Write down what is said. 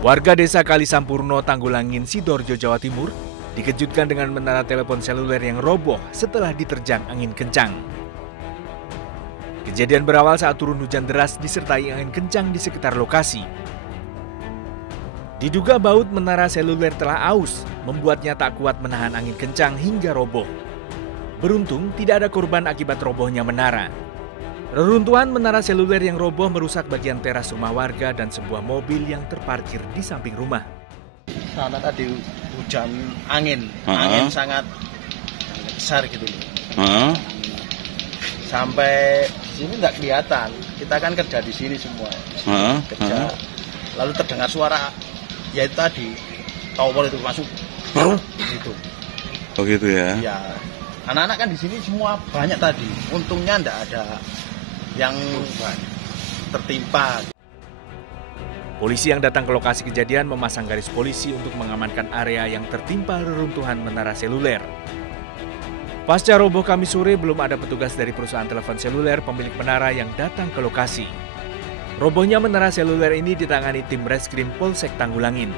Warga desa Kalisampurno, Tanggulangin, Sidoarjo, Jawa Timur dikejutkan dengan menara telepon seluler yang roboh setelah diterjang angin kencang. Kejadian berawal saat turun hujan deras disertai angin kencang di sekitar lokasi. Diduga baut menara seluler telah aus, membuatnya tak kuat menahan angin kencang hingga roboh. Beruntung tidak ada korban akibat robohnya menara. Reruntuhan menara seluler yang roboh merusak bagian teras rumah warga dan sebuah mobil yang terparkir di samping rumah. Karena tadi hujan angin sangat besar gitu loh. Sampai sini nggak kelihatan. Kita kan kerja di sini semua. Kerja. Lalu terdengar suara, ya itu tadi tower itu masuk, gitu. Oh gitu ya? Ya, anak-anak kan di sini semua banyak tadi. Untungnya nggak ada yang tertimpa. Polisi yang datang ke lokasi kejadian memasang garis polisi untuk mengamankan area yang tertimpa reruntuhan menara seluler. Pasca roboh Kamis sore, belum ada petugas dari perusahaan telepon seluler pemilik menara yang datang ke lokasi. Robohnya menara seluler ini ditangani tim Reskrim Polsek Tanggulangin.